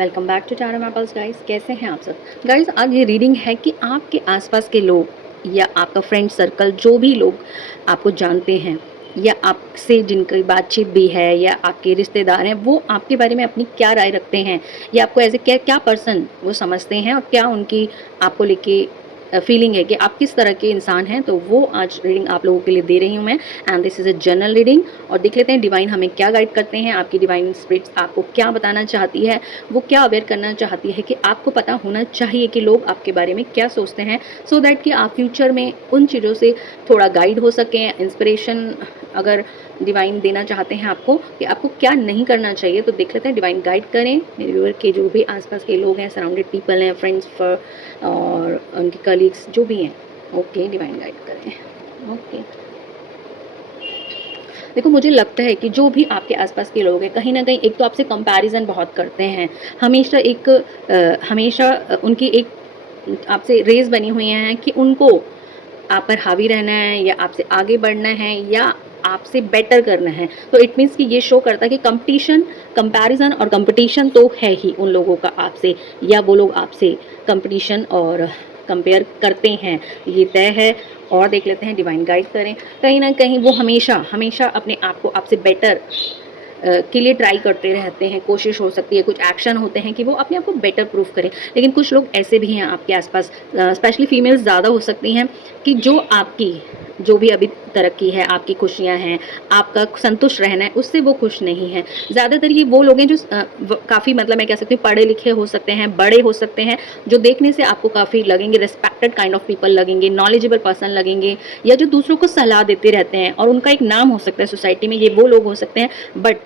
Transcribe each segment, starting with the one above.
Welcome back to Tara Maples guys. कैसे हैं आप सब गाइस? आज ये रीडिंग है कि आपके आसपास के लोग या आपका फ्रेंड सर्कल, जो भी लोग आपको जानते हैं या आपसे जिनकी बातचीत भी है या आपके रिश्तेदार हैं, वो आपके बारे में अपनी क्या राय रखते हैं या आपको एज ए क्या क्या पर्सन वो समझते हैं और क्या उनकी आपको लेके फीलिंग है कि आप किस तरह के इंसान हैं। तो वो आज रीडिंग आप लोगों के लिए दे रही हूँ मैं। And this is a general reading. और देख लेते हैं डिवाइन हमें क्या गाइड करते हैं, आपकी डिवाइन स्पिरिट्स आपको क्या बताना चाहती है, वो क्या अवेयर करना चाहती है कि आपको पता होना चाहिए कि लोग आपके बारे में क्या सोचते हैं, सो दैट कि आप फ्यूचर में उन चीज़ों से थोड़ा गाइड हो सकें। इंस्पिरेशन अगर डिवाइन देना चाहते हैं आपको कि आपको क्या नहीं करना चाहिए, तो देख लेते हैं डिवाइन गाइड करें मेरे व्यूअर के जो भी आसपास के लोग हैं, सराउंडेड पीपल हैं, फ्रेंड्स और उनके कलीग्स जो भी हैं। ओके, डिवाइन गाइड करें। ओके, देखो मुझे लगता है कि जो भी आपके आसपास के लोग हैं, कहीं ना कहीं एक तो आपसे कंपैरिजन बहुत करते हैं। हमेशा हमेशा उनकी एक आपसे रेस बनी हुई हैं कि उनको आप पर हावी रहना है या आपसे आगे बढ़ना है या आपसे बेटर करना है। तो इट मीन्स कि ये शो करता है कि कंपटीशन, कंपैरिजन और कंपटीशन तो है ही उन लोगों का आपसे, या वो लोग आपसे कंपटीशन और कंपेयर करते हैं, ये तय है। और देख लेते हैं डिवाइन गाइड करें। कहीं ना कहीं वो हमेशा हमेशा अपने आप को आपसे बेटर के लिए ट्राई करते रहते हैं। कोशिश हो सकती है, कुछ एक्शन होते हैं कि वो अपने आप को बेटर प्रूफ करें। लेकिन कुछ लोग ऐसे भी हैं आपके आसपास, स्पेशली फीमेल्स ज़्यादा हो सकती हैं, कि जो आपकी जो भी अभी तरक्की है, आपकी खुशियां हैं, आपका संतुष्ट रहना है, उससे वो खुश नहीं है। ज़्यादातर ये वो लोग हैं जो काफ़ी, मतलब मैं कह सकती हूँ, पढ़े लिखे हो सकते हैं, बड़े हो सकते हैं, जो देखने से आपको काफ़ी लगेंगे रिस्पेक्टेड काइंड ऑफ पीपल लगेंगे, नॉलेजेबल पर्सन लगेंगे, या जो दूसरों को सलाह देते रहते हैं और उनका एक नाम हो सकता है सोसाइटी में, ये वो लोग हो सकते हैं। बट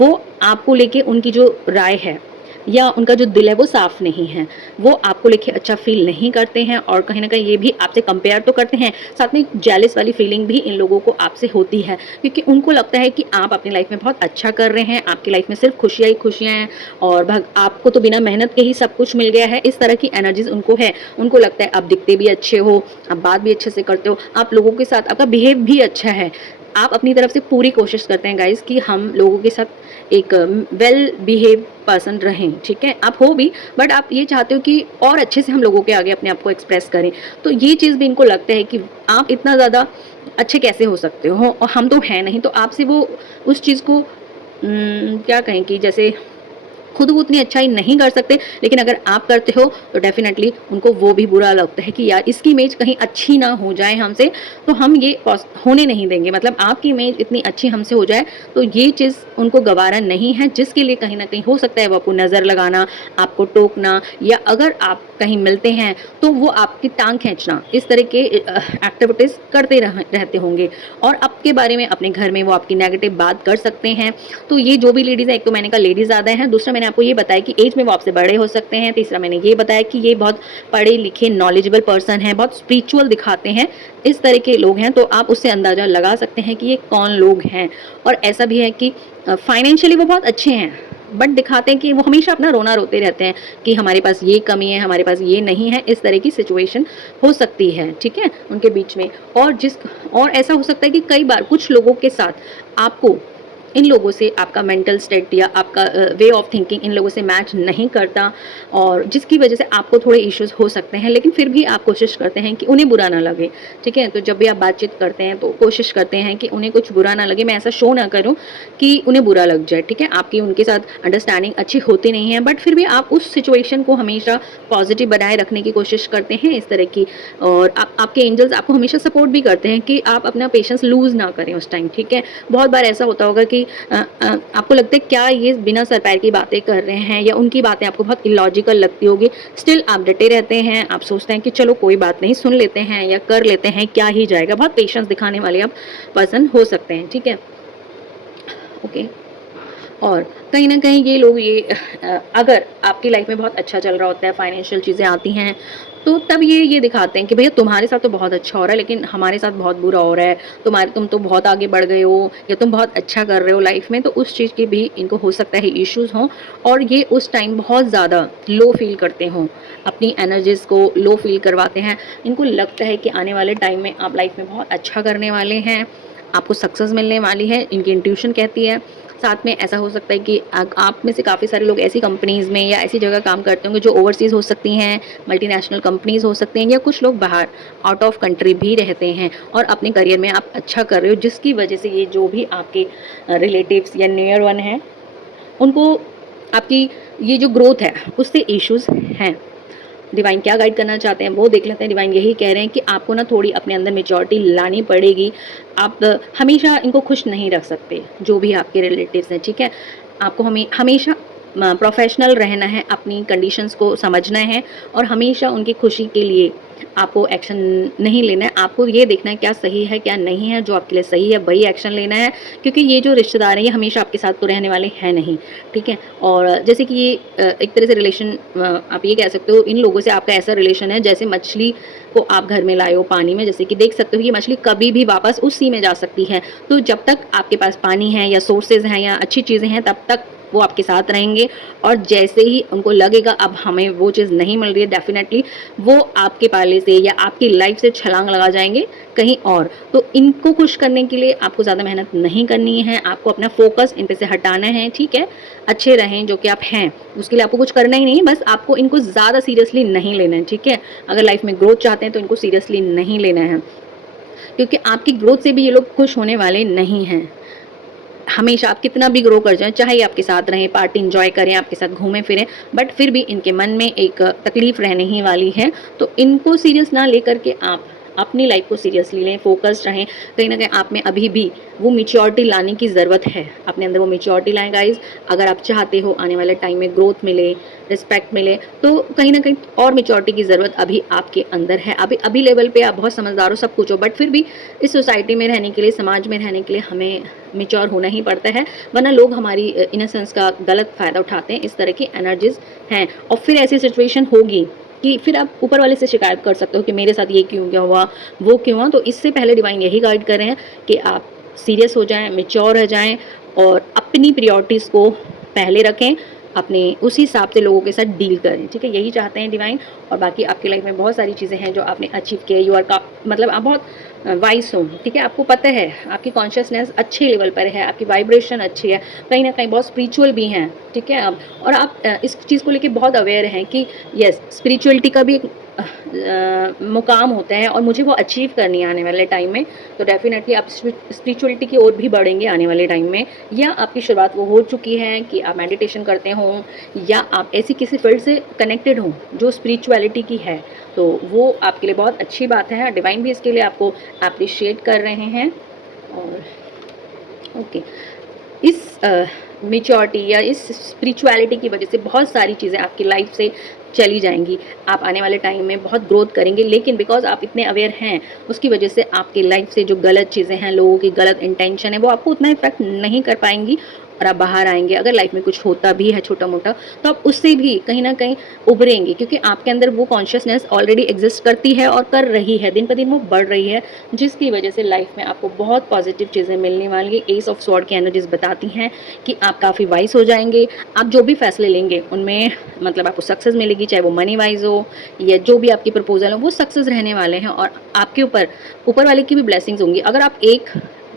वो आपको लेके उनकी जो राय है या उनका जो दिल है वो साफ नहीं है, वो आपको लेके अच्छा फील नहीं करते हैं और कहीं ना कहीं ये भी आपसे कंपेयर तो करते हैं, साथ में जेलस वाली फीलिंग भी इन लोगों को आपसे होती है, क्योंकि उनको लगता है कि आप अपनी लाइफ में बहुत अच्छा कर रहे हैं, आपकी लाइफ में सिर्फ खुशियाँ ही खुशियाँ हैं और आपको तो बिना मेहनत के ही सब कुछ मिल गया है। इस तरह की एनर्जीज उनको है। उनको लगता है आप दिखते भी अच्छे हो, आप बात भी अच्छे से करते हो, आप लोगों के साथ आपका बिहेव भी अच्छा है, आप अपनी तरफ से पूरी कोशिश करते हैं गाइस कि हम लोगों के साथ एक वेल बिहेव पर्सन रहें। ठीक है, आप हो भी, बट आप ये चाहते हो कि और अच्छे से हम लोगों के आगे अपने आप को एक्सप्रेस करें। तो ये चीज़ भी इनको लगता है कि आप इतना ज़्यादा अच्छे कैसे हो सकते हो और हम तो हैं नहीं। तो आपसे वो उस चीज़ को क्या कहें कि जैसे खुद वो उतनी अच्छाई नहीं कर सकते, लेकिन अगर आप करते हो तो डेफिनेटली उनको वो भी बुरा लगता है कि यार इसकी इमेज कहीं अच्छी ना हो जाए हमसे, तो हम ये होने नहीं देंगे। मतलब आपकी इमेज इतनी अच्छी हमसे हो जाए तो ये चीज़ उनको गवारा नहीं है, जिसके लिए कहीं ना कहीं हो सकता है वो आपको नज़र लगाना, आपको टोकना, या अगर आप कहीं मिलते हैं तो वो आपकी टांग खींचना, इस तरह के एक्टिविटीज़ करते रहते होंगे। और आपके बारे में अपने घर में वो आपकी नेगेटिव बात कर सकते हैं। तो ये जो भी लेडीज़ है, एक तो मैंने कहा लेडीज़ ज़्यादा हैं, दूसरा मैंने आपको ये बताया कि एज में वो आपसे बड़े हो सकते हैं, तीसरा मैंने ये बताया कि ये बहुत पढ़े लिखे नॉलेजेबल पर्सन हैं, बहुत स्पिरिचुअल दिखाते हैं, इस तरह के लोग हैं। तो आप उससे अंदाज़ा लगा सकते हैं कि ये कौन लोग हैं। और ऐसा भी है कि फाइनेंशियली वो बहुत अच्छे हैं, बट दिखाते हैं कि वो हमेशा अपना रोना रोते रहते हैं कि हमारे पास ये कमी है, हमारे पास ये नहीं है। इस तरह की सिचुएशन हो सकती है, ठीक है, उनके बीच में। और ऐसा हो सकता है कि कई बार कुछ लोगों के साथ आपको, इन लोगों से आपका मेंटल स्टेट या आपका वे ऑफ थिंकिंग इन लोगों से मैच नहीं करता, और जिसकी वजह से आपको थोड़े इश्यूज हो सकते हैं। लेकिन फिर भी आप कोशिश करते हैं कि उन्हें बुरा ना लगे। ठीक है, तो जब भी आप बातचीत करते हैं तो कोशिश करते हैं कि उन्हें कुछ बुरा ना लगे, मैं ऐसा शो ना करूं कि उन्हें बुरा लग जाए। ठीक है, आपकी उनके साथ अंडरस्टैंडिंग अच्छी होती नहीं है, बट फिर भी आप उस सिचुएशन को हमेशा पॉजिटिव बनाए रखने की कोशिश करते हैं, इस तरह की। और आपके एंजल्स आपको हमेशा सपोर्ट भी करते हैं कि आप अपना पेशेंस लूज ना करें उस टाइम। ठीक है, बहुत बार ऐसा होता होगा कि आपको लगता है क्या ये बिना सर पैर की बातें कर रहे हैं, या उनकी बातें आपको बहुत इलॉजिकल लगती होगी, स्टिल आप डटे रहते हैं, आप सोचते हैं कि चलो कोई बात नहीं, सुन लेते हैं या कर लेते हैं, क्या ही जाएगा। बहुत पेशेंस दिखाने वाले आप पर्सन हो सकते हैं। ठीक है, ओके। और कहीं ना कहीं ये लोग अगर आपकी लाइफ में बहुत अच्छा चल रहा होता है, फाइनेंशियल चीज़ें आती हैं, तो तब ये दिखाते हैं कि भैया तुम्हारे साथ तो बहुत अच्छा हो रहा है, लेकिन हमारे साथ बहुत बुरा हो रहा है। तुम तो बहुत आगे बढ़ गए हो, या तुम बहुत अच्छा कर रहे हो लाइफ में, तो उस चीज़ की भी इनको हो सकता है इश्यूज हों, और ये उस टाइम बहुत ज़्यादा लो फील करते हों, अपनी एनर्जीज़ को लो फील करवाते हैं। इनको लगता है कि आने वाले टाइम में आप लाइफ में बहुत अच्छा करने वाले हैं, आपको सक्सेस मिलने वाली है, इनकी इंट्यूशन कहती है। साथ में ऐसा हो सकता है कि आप में से काफ़ी सारे लोग ऐसी कंपनीज़ में या ऐसी जगह काम करते होंगे जो ओवरसीज़ हो सकती हैं, मल्टीनेशनल कंपनीज़ हो सकती हैं, या कुछ लोग बाहर आउट ऑफ कंट्री भी रहते हैं और अपने करियर में आप अच्छा कर रहे हो, जिसकी वजह से ये जो भी आपके रिलेटिव्स या नियर वन हैं, उनको आपकी ये जो ग्रोथ है उससे इश्यूज़ हैं। डिवाइन क्या गाइड करना चाहते हैं वो देख लेते हैं। डिवाइन यही कह रहे हैं कि आपको ना थोड़ी अपने अंदर मैच्योरिटी लानी पड़ेगी। आप हमेशा इनको खुश नहीं रख सकते, जो भी आपके रिलेटिव्स हैं, ठीक है? आपको हमेशा प्रोफेशनल रहना है, अपनी कंडीशंस को समझना है और हमेशा उनकी खुशी के लिए आपको एक्शन नहीं लेना है। आपको ये देखना है क्या सही है, क्या नहीं है, जो आपके लिए सही है वही एक्शन लेना है, क्योंकि ये जो रिश्तेदार हैं ये हमेशा आपके साथ तो रहने वाले हैं नहीं, ठीक है? और जैसे कि ये एक तरह से रिलेशन, आप ये कह सकते हो इन लोगों से आपका ऐसा रिलेशन है जैसे मछली को आप घर में लाए हो पानी में, जैसे कि देख सकते हो ये मछली कभी भी वापस उस सी में जा सकती है। तो जब तक आपके पास पानी है या सोर्सेज हैं या अच्छी चीज़ें हैं, तब तक वो आपके साथ रहेंगे। और जैसे ही उनको लगेगा अब हमें वो चीज़ नहीं मिल रही है, डेफिनेटली वो आपके पाले से या आपकी लाइफ से छलांग लगा जाएंगे कहीं और। तो इनको खुश करने के लिए आपको ज़्यादा मेहनत नहीं करनी है, आपको अपना फोकस इन पे से हटाना है, ठीक है? अच्छे रहें जो कि आप हैं, उसके लिए आपको कुछ करना ही नहीं है, बस आपको इनको ज़्यादा सीरियसली नहीं लेना है, ठीक है? अगर लाइफ में ग्रोथ चाहते हैं तो इनको सीरियसली नहीं लेना है, क्योंकि आपकी ग्रोथ से भी ये लोग खुश होने वाले नहीं हैं। हमेशा आप कितना भी ग्रो कर जाएं, चाहे ये आपके साथ रहें, पार्टी एंजॉय करें, आपके साथ घूमें फिरें, बट फिर भी इनके मन में एक तकलीफ रहने ही वाली है। तो इनको सीरियस ना लेकर के आप अपनी लाइफ को सीरियसली लें, फोकस्ड रहें। कहीं ना कहीं आप में अभी भी वो मेच्योरिटी लाने की ज़रूरत है, अपने अंदर वो मेच्योरिटी लाएं गाइज। अगर आप चाहते हो आने वाले टाइम में ग्रोथ मिले, रिस्पेक्ट मिले, तो कहीं ना कहीं और मेच्योरिटी की ज़रूरत अभी आपके अंदर है। अभी अभी लेवल पे आप बहुत समझदार हो, सब कुछ हो, बट फिर भी इस सोसाइटी में रहने के लिए, समाज में रहने के लिए हमें मेच्योर होना ही पड़ता है, वरना लोग हमारी इनोसेंस का गलत फ़ायदा उठाते हैं। इस तरह की एनर्जीज हैं और फिर ऐसी सिचुएशन होगी कि फिर आप ऊपर वाले से शिकायत कर सकते हो कि मेरे साथ ये क्यों क्या हुआ, वो क्यों हुआ। तो इससे पहले डिवाइन यही गाइड कर रहे हैं कि आप सीरियस हो जाएं, मेच्योर रह जाएं और अपनी प्रायोरिटीज़ को पहले रखें, अपने उसी हिसाब से लोगों के साथ डील करें, ठीक है? यही चाहते हैं डिवाइन। और बाकी आपकी लाइफ में बहुत सारी चीज़ें हैं जो आपने अचीव किया। यू आर का मतलब आप बहुत वाइस हो, ठीक है? आपको पता है, आपकी कॉन्शियसनेस अच्छे लेवल पर है, आपकी वाइब्रेशन अच्छी है, कहीं ना कहीं बहुत स्पिरिचुअल भी हैं, ठीक है? अब और आप इस चीज़ को लेके बहुत अवेयर हैं कि यस, स्पिरिचुअलिटी का भी एक मुकाम होता है और मुझे वो अचीव करनी है आने वाले टाइम में। तो डेफिनेटली आप स्पिरिचुअलिटी की ओर भी बढ़ेंगे आने वाले टाइम में, या आपकी शुरुआत वो हो चुकी है कि आप मेडिटेशन करते हों या आप ऐसी किसी फील्ड से कनेक्टेड हों जो स्पिरिचुअलिटी की है, तो वो आपके लिए बहुत अच्छी बात है। डिवाइन भी इसके लिए आपको अप्रिशिएट कर रहे हैं। और ओके, इस मेच्योरिटी या इस स्पिरिचुअलिटी की वजह से बहुत सारी चीज़ें आपकी लाइफ से चली जाएंगी। आप आने वाले टाइम में बहुत ग्रोथ करेंगे, लेकिन बिकॉज आप इतने अवेयर हैं, उसकी वजह से आपकी लाइफ से जो गलत चीज़ें हैं, लोगों की गलत इंटेंशन है, वो आपको उतना इफेक्ट नहीं कर पाएंगी और आप बाहर आएंगे। अगर लाइफ में कुछ होता भी है छोटा मोटा, तो आप उससे भी कहीं ना कहीं उभरेंगे, क्योंकि आपके अंदर वो कॉन्शियसनेस ऑलरेडी एग्जिस्ट करती है और कर रही है, दिन पर दिन वो बढ़ रही है, जिसकी वजह से लाइफ में आपको बहुत पॉजिटिव चीज़ें मिलने वाली है। एस ऑफ स्वॉर्ड की एनर्जीज बताती हैं कि आप काफ़ी वाइज हो जाएंगे। आप जो भी फैसले लेंगे उनमें मतलब आपको सक्सेस मिलेगी, चाहे वो मनी वाइज हो या जो भी आपकी प्रपोजल हो, वो सक्सेस रहने वाले हैं और आपके ऊपर वाले की भी ब्लेसिंग्स होंगी। अगर आप एक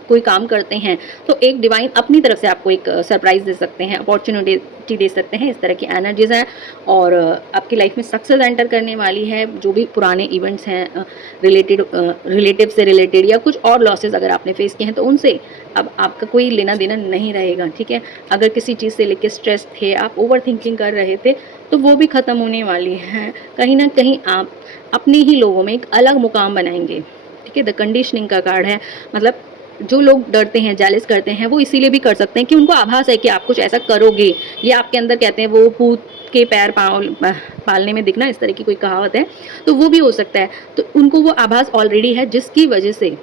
कोई काम करते हैं तो एक डिवाइन अपनी तरफ से आपको एक सरप्राइज दे सकते हैं, अपॉर्चुनिटी दे सकते हैं। इस तरह की एनर्जीज हैं और आपकी लाइफ में सक्सेस एंटर करने वाली है। जो भी पुराने इवेंट्स हैं रिलेटिव से रिलेटेड या कुछ और लॉसेस अगर आपने फेस किए हैं, तो उनसे अब आपका कोई लेना देना नहीं रहेगा, ठीक है? अगर किसी चीज़ से लेकर स्ट्रेस थे, आप ओवर थिंकिंग कर रहे थे, तो वो भी ख़त्म होने वाली है। कहीं ना कहीं आप अपने ही लोगों में एक अलग मुकाम बनाएंगे, ठीक है? द कंडीशनिंग का कार्ड है, मतलब जो लोग डरते हैं, जेलस करते हैं, वो इसीलिए भी कर सकते हैं कि उनको आभास है कि आप कुछ ऐसा करोगे। ये आपके अंदर कहते हैं वो भूत के पैर पालने में दिखना, इस तरह की कोई कहावत है, तो वो भी हो सकता है। तो उनको वो आभास ऑलरेडी है, जिसकी वजह से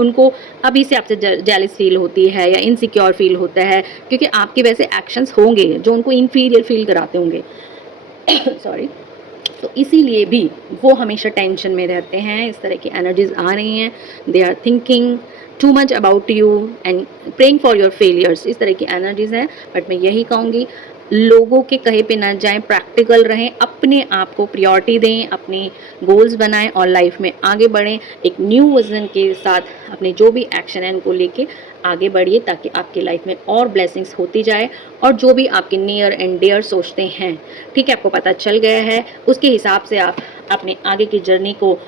उनको अभी से आपसे जेलस फील होती है या इनसिक्योर फील होता है, क्योंकि आपके वैसे एक्शंस होंगे जो उनको इन्फीरियर फील कराते होंगे। सॉरी। तो इसीलिए भी वो हमेशा टेंशन में रहते हैं। इस तरह की एनर्जीज आ रही हैं। They are thinking too much about you and praying for your failures, इस तरह की एनर्जीज हैं। बट मैं यही कहूँगी, लोगों के कहे पे ना जाएं, प्रैक्टिकल रहें, अपने आप को प्रायोरिटी दें, अपने गोल्स बनाएं और लाइफ में आगे बढ़ें। एक न्यू विजन के साथ अपने जो भी एक्शन है उनको लेके आगे बढ़िए, ताकि आपकी लाइफ में और ब्लेसिंग्स होती जाए और जो भी आपके नियर एंड डियर सोचते हैं, ठीक है, आपको पता चल गया है, उसके हिसाब से आप अपने आगे की जर्नी को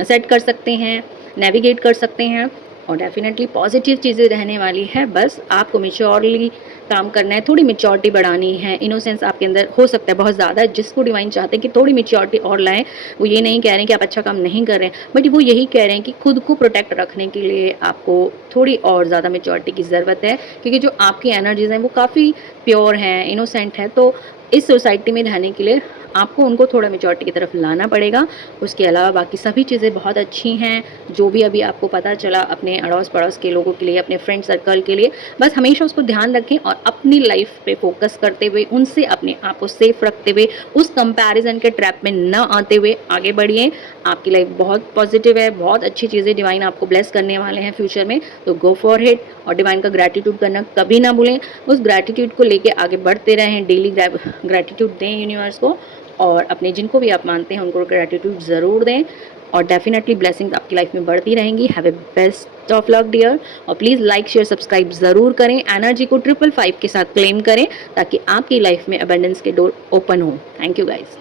सेट कर सकते हैं, नेविगेट कर सकते हैं और डेफिनेटली पॉजिटिव चीज़ें रहने वाली है। बस आपको मैच्योरली काम करना है, थोड़ी मैच्योरिटी बढ़ानी है, इनोसेंस आपके अंदर हो सकता है बहुत ज़्यादा, जिसको डिवाइन चाहते हैं कि थोड़ी मैच्योरिटी और लाएं। वो ये नहीं कह रहे हैं कि आप अच्छा काम नहीं कर रहे हैं, बट वो यही कह रहे हैं कि खुद को प्रोटेक्ट रखने के लिए आपको थोड़ी और ज़्यादा मैच्योरिटी की ज़रूरत है, क्योंकि जो आपकी एनर्जीज हैं वो काफ़ी प्योर हैं, इनोसेंट है। तो इस सोसाइटी में रहने के लिए आपको उनको थोड़ा मैच्योरिटी की तरफ लाना पड़ेगा। उसके अलावा बाकी सभी चीज़ें बहुत अच्छी हैं, जो भी अभी आपको पता चला अपने अड़ोस-पड़ोस के लोगों के लिए, अपने फ्रेंड सर्कल के लिए। बस हमेशा उसको ध्यान रखें और अपनी लाइफ पे फोकस करते हुए, उनसे अपने आप को सेफ रखते हुए, उस कंपैरिजन के ट्रैप में न आते हुए आगे बढ़िए। आपकी लाइफ बहुत पॉजिटिव है, बहुत अच्छी चीज़ें डिवाइन आपको ब्लेस करने वाले हैं फ्यूचर में, तो गो फॉर इट और डिवाइन का ग्रैटिट्यूड करना कभी ना भूलें। उस ग्रैटिट्यूड को लेके आगे बढ़ते रहें, डेली ग्रैटिट्यूड दें यूनिवर्स को और अपने जिनको भी आप मानते हैं उनको ग्रैटिट्यूड ज़रूर दें और डेफिनेटली ब्लेसिंग्स आपकी लाइफ में बढ़ती रहेंगी। Have a best of luck dear और प्लीज़ लाइक शेयर सब्सक्राइब ज़रूर करें। एनर्जी को 555 के साथ क्लेम करें ताकि आपकी लाइफ में अबंडेंस के डोर ओपन हो। Thank you guys.